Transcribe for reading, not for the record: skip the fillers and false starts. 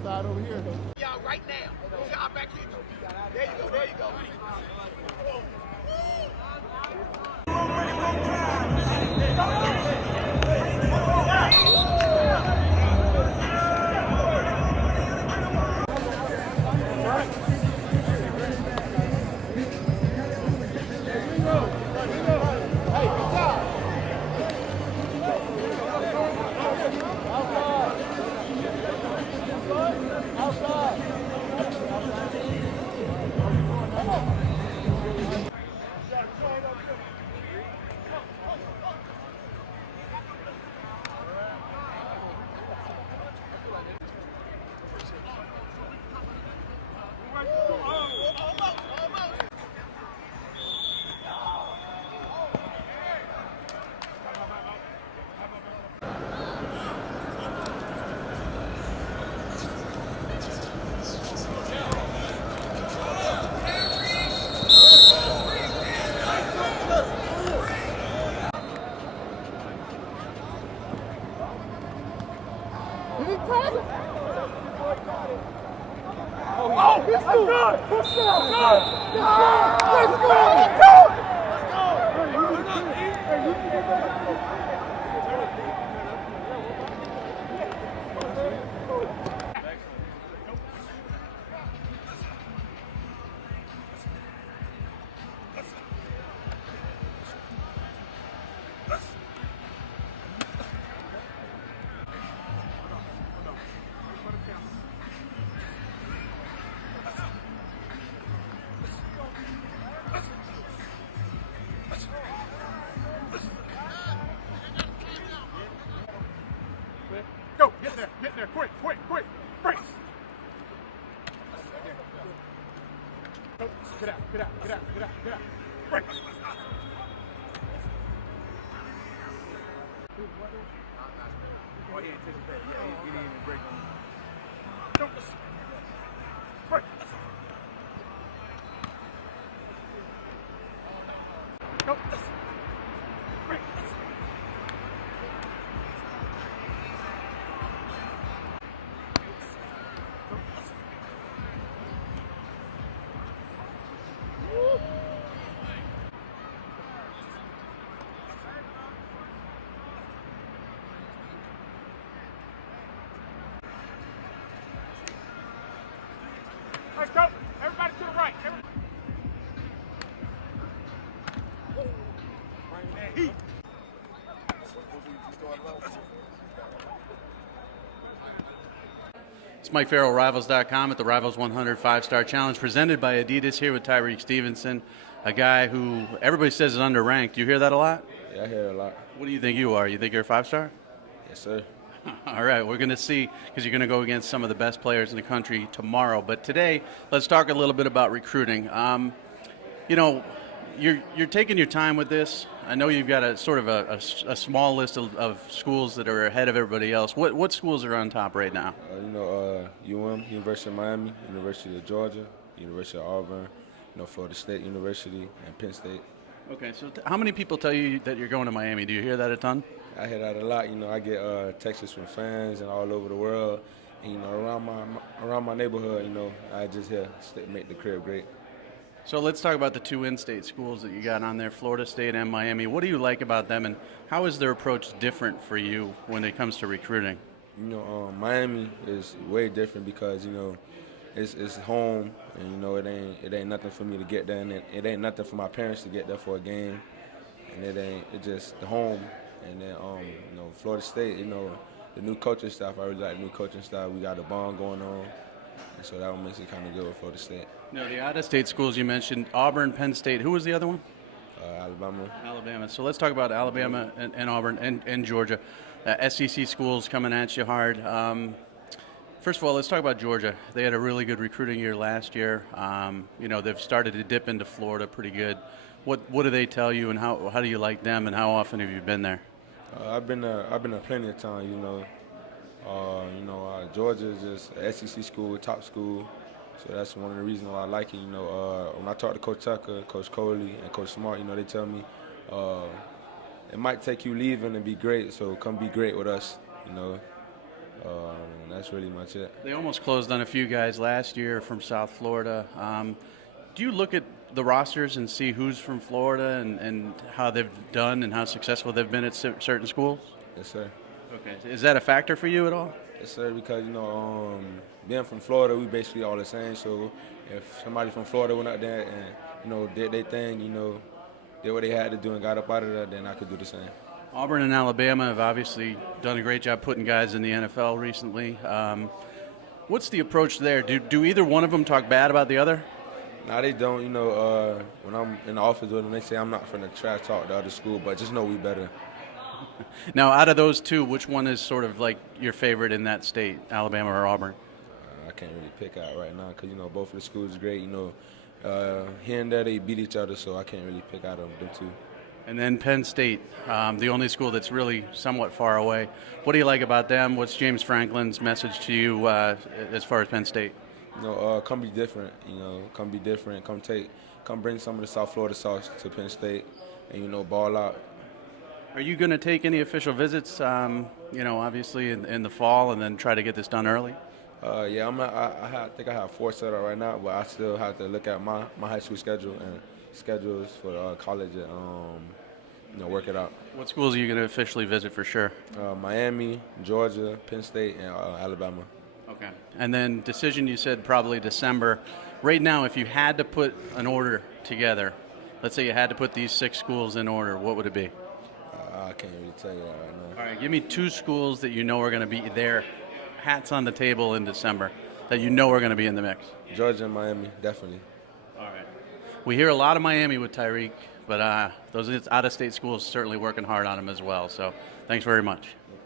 outside over here. Y'all right now. Y'all back here. There you go. There you go. Oh, let's go! Let's go! Let's go! Go, get there, quick, break. Go, get out, break. Oh, he anticipated. Yeah, he didn't even break on. Go, break. Go, break. Let's go. Everybody to the right. Heat. It's Mike Farrell, Rivals.com at the Rivals 100 5-Star Challenge presented by Adidas here with Tyrique Stevenson, a guy who everybody says is underranked. You hear that a lot? Yeah, I hear it a lot. What do you think you are? You think you're a 5-star? Yes, sir. All right, we're going to see because you're going to go against some of the best players in the country tomorrow. But today, let's talk a little bit about recruiting. You know, you're taking your time with this. I know you've got a sort of a small list of schools that are ahead of everybody else. What schools are on top right now? University of Miami, University of Georgia, University of Auburn, Florida State University, and Penn State. Okay, so how many people tell you that you're going to Miami? Do you hear that a ton? I hear that a lot. I get texts from fans and all over the world. And, around my neighborhood, I just hear make the crib great. So let's talk about the two in-state schools that you got on there, Florida State and Miami. What do you like about them, and how is their approach different for you when it comes to recruiting? Miami is way different because it's home, and it ain't nothing for me to get there, and it ain't nothing for my parents to get there for a game, and it's just the home. And then Florida State, the new coaching staff. I really like the new coaching staff. We got a bond going on, and so that one makes it kind of good with Florida State. No, the out-of-state schools you mentioned, Auburn, Penn State. Who was the other one? Alabama. So let's talk about Alabama and Auburn and Georgia. SEC schools coming at you hard. First of all, let's talk about Georgia. They had a really good recruiting year last year. They've started to dip into Florida pretty good. What do they tell you, and how do you like them, and how often have you been there? I've been there plenty of times. Georgia is just an SEC school, top school. So that's one of the reasons why I like it. When I talk to Coach Tucker, Coach Coley, and Coach Smart, they tell me it might take you leaving and be great, so come be great with us. That's really much it. They almost closed on a few guys last year from South Florida. Do you look at the rosters and see who's from Florida and how they've done and how successful they've been at certain schools? Yes, sir. Okay. Is that a factor for you at all? Yes, sir, because, being from Florida, we basically all the same. So if somebody from Florida went out there and, did their thing, did what they had to do and got up out of there, then I could do the same. Auburn and Alabama have obviously done a great job putting guys in the NFL recently. What's the approach there? Do either one of them talk bad about the other? No, they don't. When I'm in the office with them, they say I'm not from the trash talk the other school, but just know we better. Now, out of those two, which one is sort of like your favorite in that state, Alabama or Auburn? I can't really pick out right now because, both of the schools are great. Here and there they beat each other, so I can't really pick out them two. And then Penn State, the only school that's really somewhat far away. What do you like about them? What's James Franklin's message to you as far as Penn State? Come be different. Come be different. Come bring some of the South Florida sauce to Penn State, and ball out. Are you going to take any official visits? Obviously in the fall, and then try to get this done early. Yeah, I think I have 4 set up right now, but I still have to look at my high school schedule and schedules for college and work it out. What schools are you going to officially visit for sure? Miami, Georgia, Penn State, and Alabama. Okay. And then decision, you said probably December. Right now, if you had to put an order together, let's say you had to put these 6 schools in order, what would it be? I can't really tell you that right now. All right, give me 2 schools that you know are going to be there, hats on the table in December, that you know are going to be in the mix. Georgia and Miami, definitely. All right. We hear a lot of Miami with Tyrique, but those out-of-state schools certainly working hard on him as well. So thanks very much. No